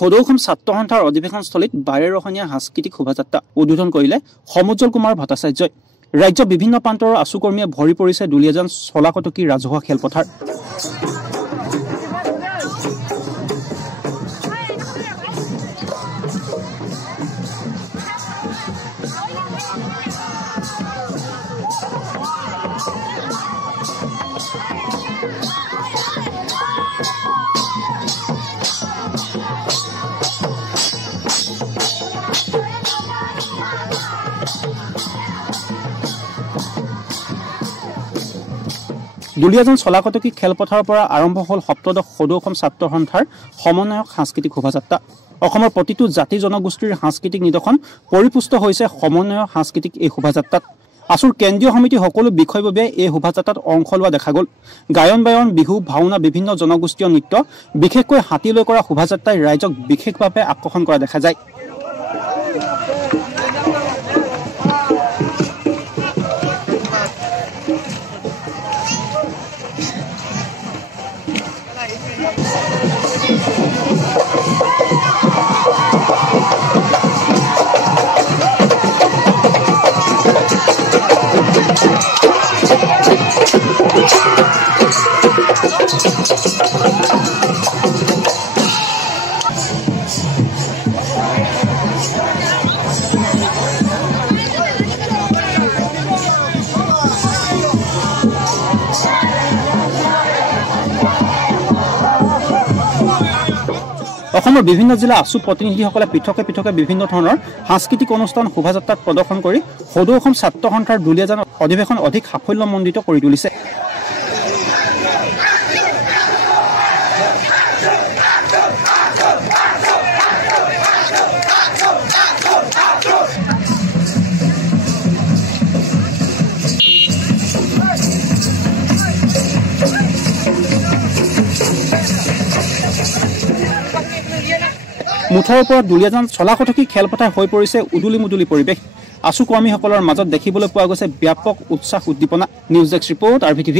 সদৌ অসম ছাত্ৰ সন্থাৰ অধিৱেশনস্থলীত 12ৰহনীয়া সাংস্কৃতিক শোভাযাত্ৰা উদ্বোধন কৰিলে সমুজ্জ্বল কুমাৰ ভট্টাচাৰ্যই। ৰাজ্যৰ বিভিন্ন প্ৰান্তৰ আছুকৰ্মীয়ে ভৰি পৰিছে দুলীয়াজান চলাকটকী ৰাজহুৱা খেলপথাৰ। দুলীয়াজান চলাকটকী খেলপথাৰৰ পৰা আৰম্ভ হ'ল সপ্তদশ সদৌ অসম ছাত্ৰ সন্থাৰ সমন্বয়ক সাংস্কৃতিক শোভাযাত্ৰা। অসমৰ প্ৰতিটো জাতি জনগোষ্ঠীৰ সাংস্কৃতিক নিদৰ্শন পৰিপুষ্ট হৈছে সমন্বয়ক সাংস্কৃতিক এই শোভাযাত্ৰাত। আছুৰ কেন্দ্ৰীয় সমিতিৰ সকলো বিষয়ববীয়াই এই শোভাযাত্ৰাত অংশ লোৱা দেখা গ'ল। গায়ন বায়ন, বিহু, ভাওনা, বিভিন্ন জনগোষ্ঠীয় নৃত্য, বিশেষকৈ হাতীলৈ কৰা শোভাযাত্ৰাই ৰাইজক বিশেষভাৱে আকৰ্ষণ কৰা দেখা যায়। অসমৰ বিভিন্ন জিলা আছু প্ৰতিনিধিসকলে পৃথকে পৃথকে বিভিন্ন ধৰণৰ সাংস্কৃতিক অনুষ্ঠান শোভাযাত্ৰাত প্ৰদৰ্শন কৰি সদৌ অসম ছাত্ৰ সন্থাৰ দুলীয়াজান অধিৱেশন অধিক সাফল্যমণ্ডিত কৰি তুলিছে। মুঠৰ ওপৰত দুলীয়াজান চলাকটকী খেলপথাৰ হৈ পৰিছে উদুলি মুদুলি পৰিৱেশ। আছু কৰ্মীসকলৰ মাজত দেখিবলৈ পোৱা গৈছে ব্যাপক উৎসাহ উদ্দীপনা। News desk report RVTV।